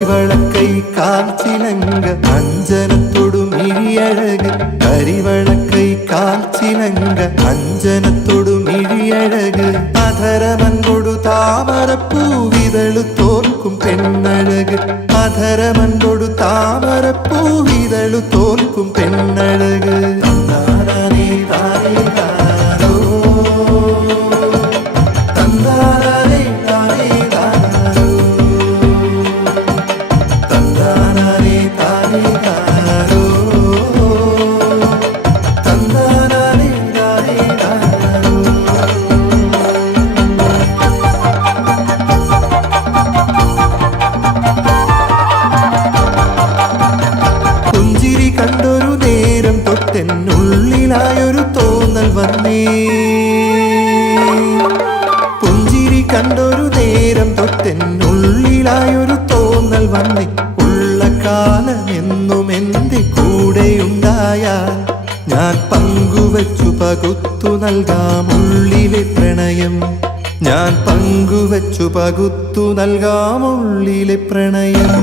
കരിവളക്കൈ കാൽച്ചിലങ്ക അഞ്ജനത്തൊടു മിഴിയഴക് കരിവളക്കൈ കാൽച്ചിലങ്ക അഞ്ജനത്തൊടു മിഴിയഴക് അധരമൻകൊടു താമരപ്പൂവിതളു തോൽക്കും പെണ്ണഴക് അധരമൻകൊടു താമരപ്പൂവിതളു തോൽക്കും പെണ്ണഴക് കണ്ടൊരു നേരം തൊട്ടെന്നുള്ളിലായൊരു തോന്നൽ വന്നേ പുഞ്ചിരി കണ്ടൊരു നേരം തൊട്ടെന്നുള്ളിലായൊരു തോന്നൽ വന്നേ ഉള്ള കാലം എന്നും എൻ്റെ കൂടെയുണ്ടായാൽ ഞാൻ പങ്കുവച്ചു പകുത്തു നൽകാം ഉള്ളിലെ പ്രണയം ഞാൻ പങ്കുവച്ചു പകുത്തു നൽകാം ഉള്ളിലെ പ്രണയം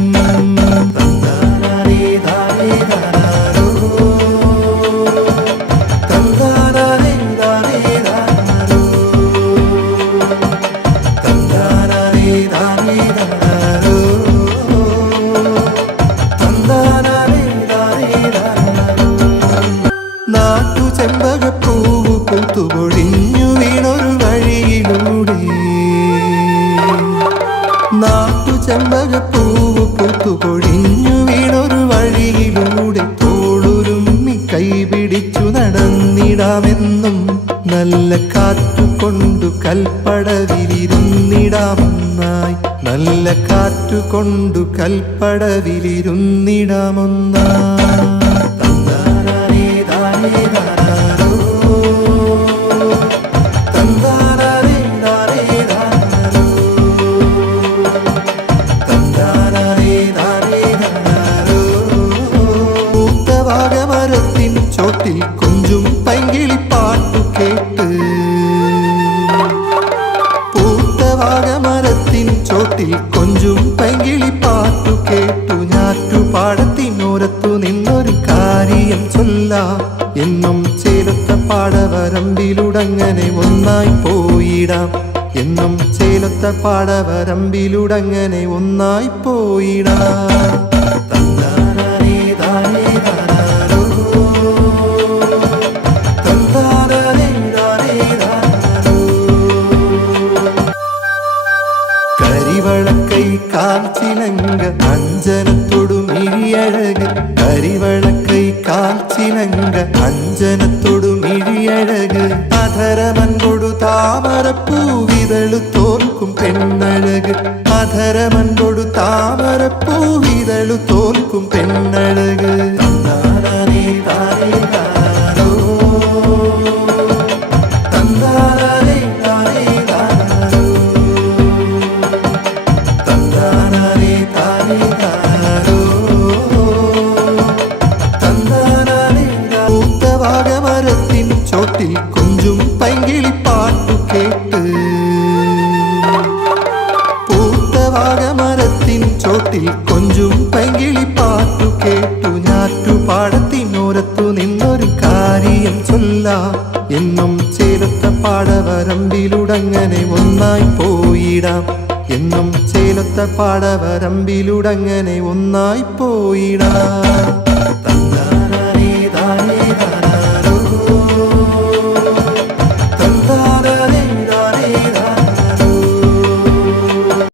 ചെമ്പകപ്പൂവ് പൂത്തുപൊഴിഞ്ഞു വീണൊരു വഴിയിലൂടെ ചെമ്പകപ്പൂവ് പൂത്തുപൊഴിഞ്ഞു വീണൊരു വഴിയിലൂടെ തോളുരുമ്മി കൈപിടിച്ചു നടന്നിടാമെന്നും നല്ല കാറ്റുകൊണ്ടു കൽപ്പടവിലിരുന്നിടാമൊന്നായി നല്ല കാറ്റുകൊണ്ടു കൽപ്പടവിലിരുന്നിടാമൊന്നായി ചോട്ടിൽ കൊഞ്ചും പൈങ്കിളിപ്പാട്ടു കേട്ട് പൂത്തവാഗമരത്തിൻ ചോട്ടിൽ കൊഞ്ചും പൈങ്കിളിപ്പാട്ടു കേട്ടു ഞാറ്റുപാടത്തിനോരത്തു നിന്നൊരു കാര്യം ചൊല്ലാം എന്നും ചേലത്ത പാടവരമ്പിലുടങ്ങനെ ഒന്നായി പോയിടാം എന്നും ചേലത്ത പാടവരമ്പിലുടങ്ങനെ ഒന്നായി പോയിടാം കരിവളക്കൈ കാൽച്ചിലങ്ക അഞ്ജനത്തൊടു മിഴിയഴക് കരിവളക്കൈ കാൽച്ചിലങ്ക അഞ്ജനത്തൊടു മിഴിയഴക് അധരമൻകൊടു താമരപ്പൂവിതളു തോൽക്കും പെണ്ണഴക് അധരമൻകൊടു താമരപ്പൂവിതളു തോൽക്കും പെണ്ണഴക് പൂത്തവാഗമരത്തിൻ ചോട്ടിൽ കൊഞ്ചും പൈങ്കിളിപ്പാട്ടു കേട്ട് പൂത്തവാഗമരത്തിൻ ചോട്ടിൽ കൊഞ്ചും പൈങ്കിളിപ്പാട്ടു കേട്ടു ഞാറ്റുപാടത്തിനോരത്തു നിന്നൊരു കാര്യം ചൊല്ലാം എന്നും ചേലത്ത പാടവരമ്പിലുടങ്ങനെ ഒന്നായി പോയിടാം എന്നും ചേലത്ത പാടവരമ്പിലുടങ്ങനെ ഒന്നായി പോയിടാം